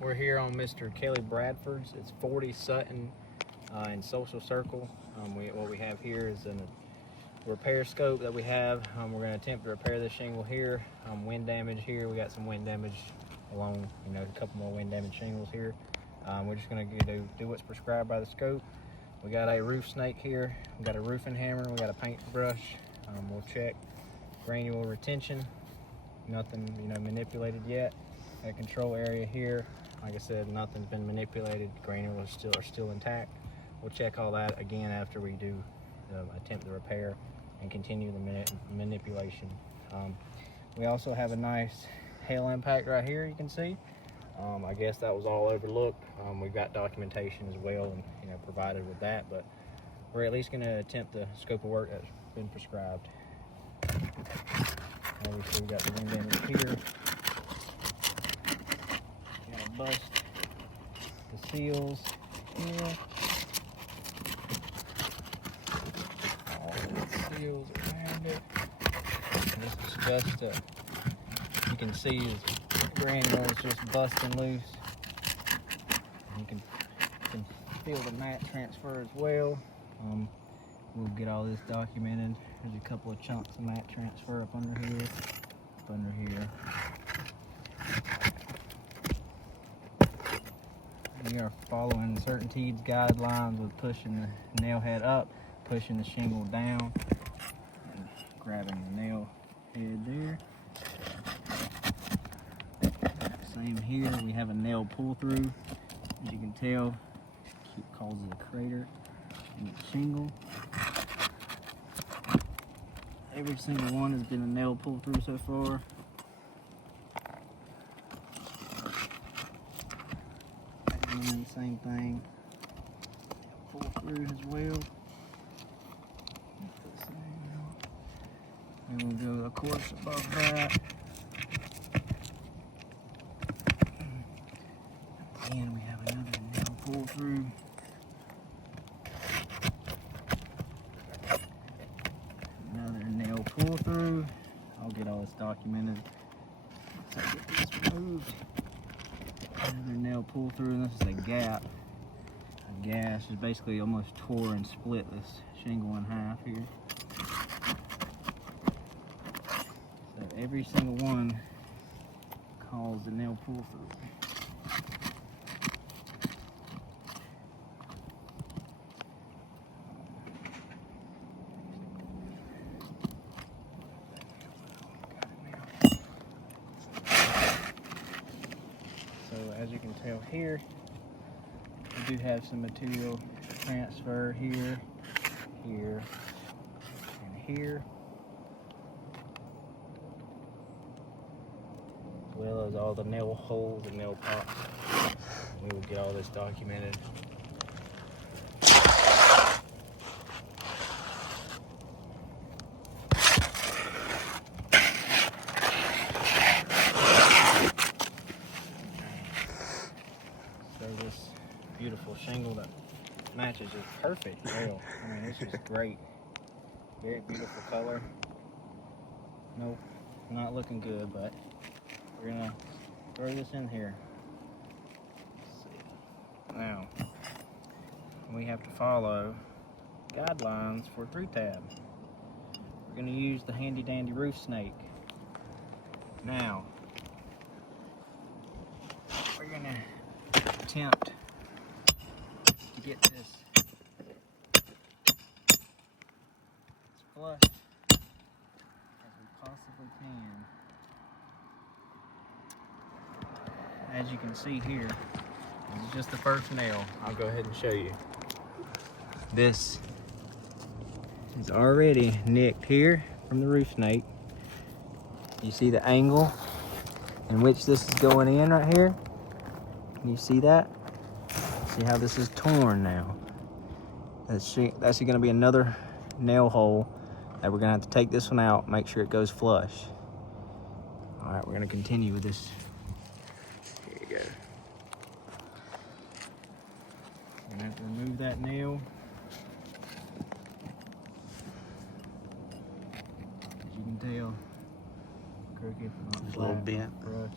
We're here on Mr. Kelly Bradford's. It's 40 Sutton in Social Circle. What we have here is a repair scope that we have. We're going to attempt to repair this shingle here. Wind damage here. We got some wind damage along, a couple more wind damage shingles here. We're just going to do what's prescribed by the scope. We got a roof snake here. We got a roofing hammer. We got a paintbrush. We'll check granule retention. Nothing, manipulated yet. That control area here, like I said, nothing's been manipulated. Granules are still intact. We'll check all that again after we do attempt the repair and continue the manipulation. We also have a nice hail impact right here. You can see. I guess that was all overlooked. We've got documentation as well, and provided with that. But we're at least going to attempt the scope of work that's been prescribed. Obviously, we got the wind damage here. Gotta bust the seals here. All the seals around it. And this is just you can see the granules just busting loose. And you can feel the mat transfer as well. We'll get all this documented. There's a couple of chunks of mat transfer up under here, We are following CertainTeed's guidelines with pushing the nail head up, pushing the shingle down, and grabbing the nail head there. Same here, we have a nail pull through. As you can tell, it causes a crater in the shingle. Every single one has been a nail pull through so far. Again, same thing. Pull through as well. And we'll go, of course, above that. Again, we have another nail pull through. Pull through. I'll get all this documented. So I get this removed. Another nail pull through, and this is a gap. A gash is basically almost tore and split this shingle in half here. So every single one caused a nail pull through. As you can tell here, we do have some material transfer here, here, and here, as well as all the nail holes and nail pops. We will get all this documented. This beautiful shingle that matches is perfect nail. I mean, it's just great. Very beautiful color. Nope, not looking good, but we're gonna throw this in here. Let's see. Now, we have to follow guidelines for through tab. We're gonna use the handy dandy roof snake. Now, we're gonna attempt to get this as flush as we possibly can. As you can see here, this is just the first nail. I'll go ahead and show you. This is already nicked here from the roof snake. You see the angle in which this is going in right here? Can you see that? See how this is torn now? That's going to be another nail hole that we're going to have to take this one out, make sure it goes flush. All right, we're going to continue with this. Here you go. We're going to have to remove that nail. As you can tell, crooked, not a little bent. Brush.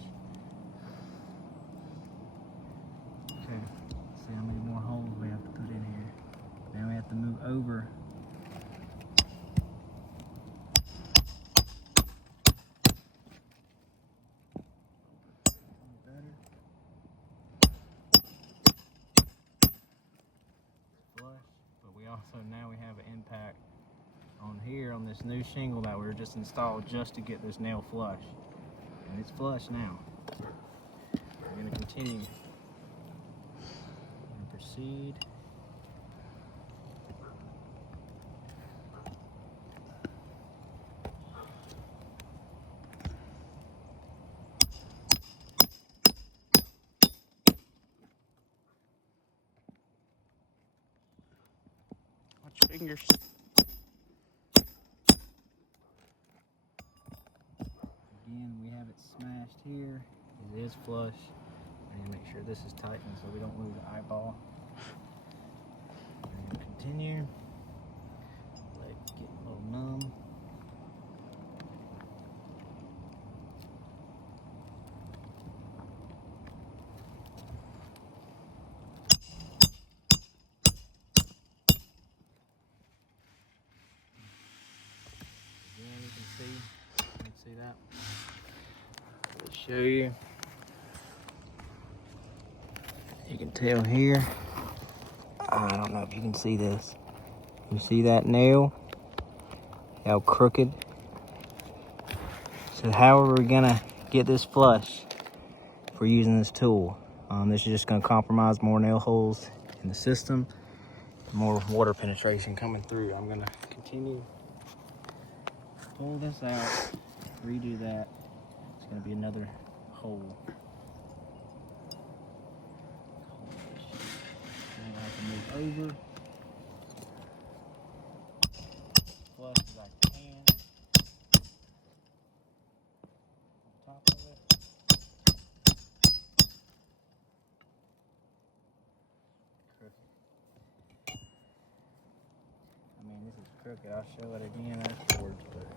So now we have an impact on here on this new shingle that we were just installed just to get this nail flush. And it's flush now. We're going to continue and proceed. Watch your fingers. Again, we have it smashed here. It is flush. I need to make sure this is tightened so we don't lose the eyeball. We're going to continue. Let it get a little numb. Again, you can see that. Let's show you. You can tell here. I don't know if you can see this. You see that nail? How crooked. So how are we gonna get this flush if we're using this tool? This is just gonna compromise more nail holes in the system, more water penetration coming through. I'm gonna continue. Pull this out, redo that. It's gonna be another hole. Now I have to move over. Flush as I can. On top of it. Crooked. I mean, this is crooked. I'll show it again afterwards, but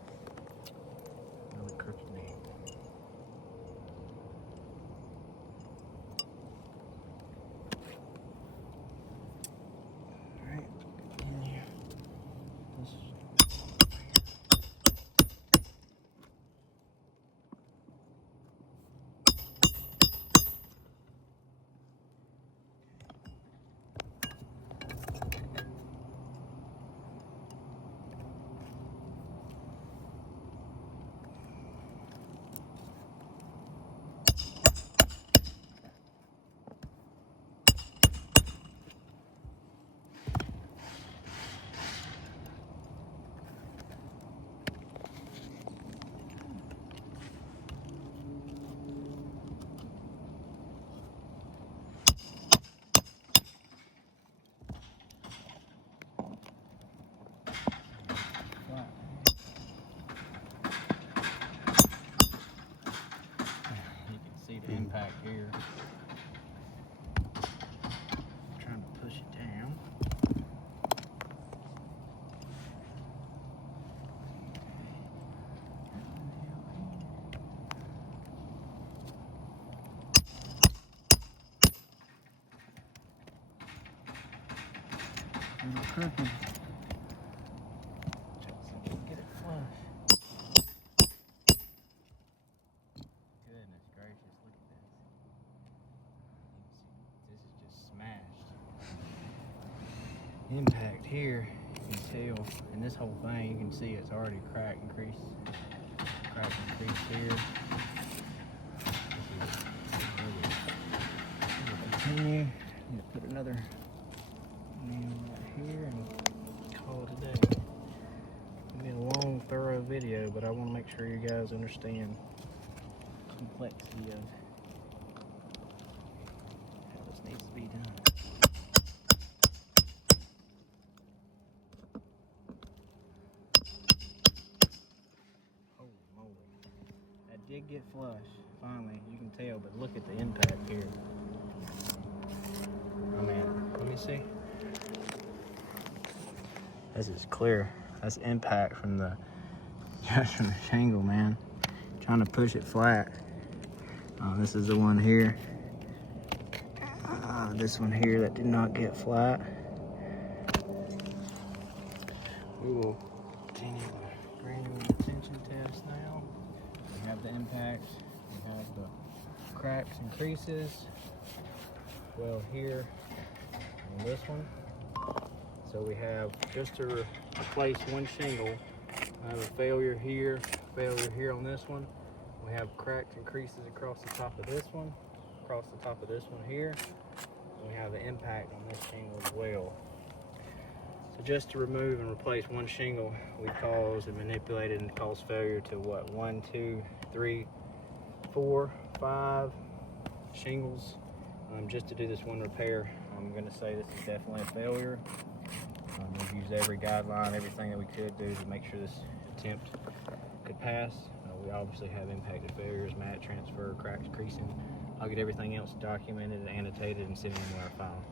really crooked nail. Alright, continue. This. The impact here. Trying to push it down. A little crooked. Get it flush. Goodness gracious, look at this. This is just smashed. Impact here, you can tell. And this whole thing, you can see it's already cracked and creased. Cracked and creased here. Continue. I'm gonna put another nail right here and call it a day. It's been a long, thorough video, but I want to make sure you guys understand the complexity of how this needs to be done. Holy moly. That did get flush, finally, you can tell, but look at the impact here. Oh man, let me see. This is clear. That's impact from the shingle, man. Trying to push it flat. This is the one here. This one here that did not get flat. We will continue the granular retention test now. We have the impact. We have the cracks and creases. Well, here on this one, So we have, just to replace one shingle, I have a failure here on this one. We have cracks and creases across the top of this one, across the top of this one here. And we have the impact on this shingle as well. So just to remove and replace one shingle, we caused and manipulated and caused failure to what? 1, 2, 3, 4, 5 shingles. Just to do this one repair, I'm going to say this is definitely a failure. We've used every guideline, everything that we could do to make sure this attempt could pass. We obviously have impacted failures, mat transfer, cracks, creasing. I'll get everything else documented and annotated and sent in our file.